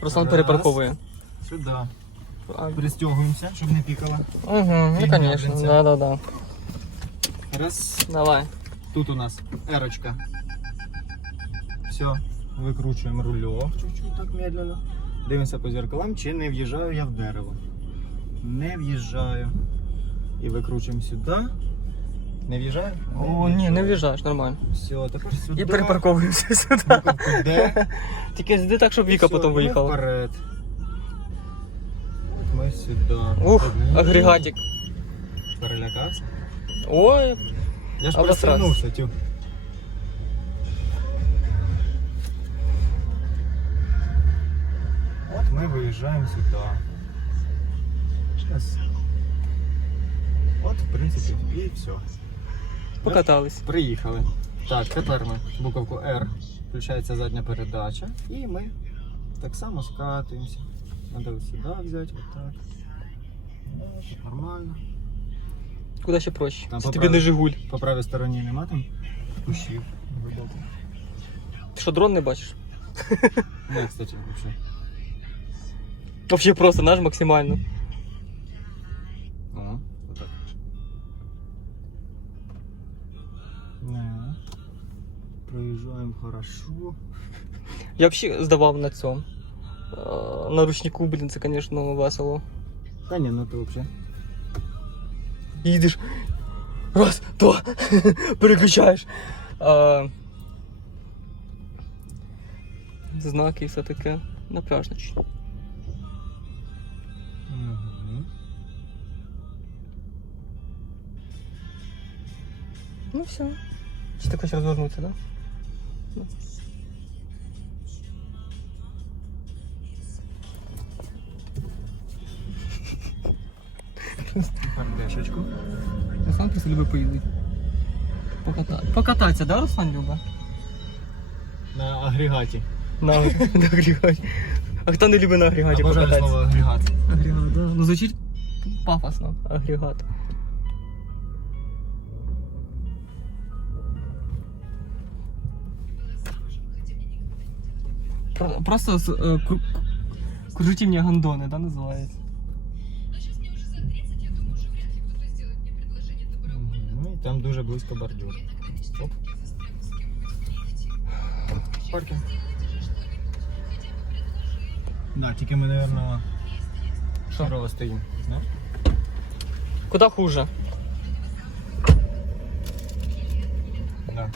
Руслан Раз. перепарковує. Сюди. Пристягуємося, щоб не пікало. Угу, ну конечно, да, да, да. Раз. Давай. Тут у нас ерочка. Все, викручуємо рульок чуть-чуть так медленно. Дивимося по зеркалам, чи не в'їжджаю я в дерево. Не в'їжджаю. І викручуємо сюди. Не в'їжджаю? О, ні, не в'їжджаєш, нормально. Все, тепер сюди. І перепарковуємося сюди. Буковку Д. Тільки сиди так, щоб Віка потім виїхала. Вперед. От ми сюди. Ух, агрегатик. Перелякався. Ой, Я ж Або пристегнувся, тю. От ми виїжджаємо сюди. Щас. От, в принципі, і все. Покатались. Приїхали. Так, тепер ми буковку R. Включається задня передача. І ми так само скатуємося. Надо сюди взяти, отак. Ну, Нормально. Куди ще проще? Там Це тобі поправиш. не Жигуль. По правій стороні нема там кущів. Ти що, дрон не бачиш? Да, кстати, вообще. Вообще просто наш максимально. Проїжджаємо хорошо. Я взагалі здавав на цьому. Е, На ручнику, блін, це, звісно, весело. Та ні, ну ти вообще. Їдеш. Раз, два, переключаєш. А, знаки і все таке. Напряжно чуть. Угу. Ну все. Чи ти хочеш розвернутися, так? Да? Кардешечку. Руслан просто любить поїздити. Поката... Покататися, да, Руслан любить? На агрегаті. На, на агрегаті. А хто не любить на агрегаті Обожаю покататися? слово агрегат. Агрегат, да. Ну звучить пафосно. Агрегат. Просто з- кру- кружите мне гандоны, да, называется? Ну і там дуже близько бордюр. Я Оп. Паркинг. Да, тільки ми, напевно, шарово стоїмо. Знаєш? Куда хуже? Да.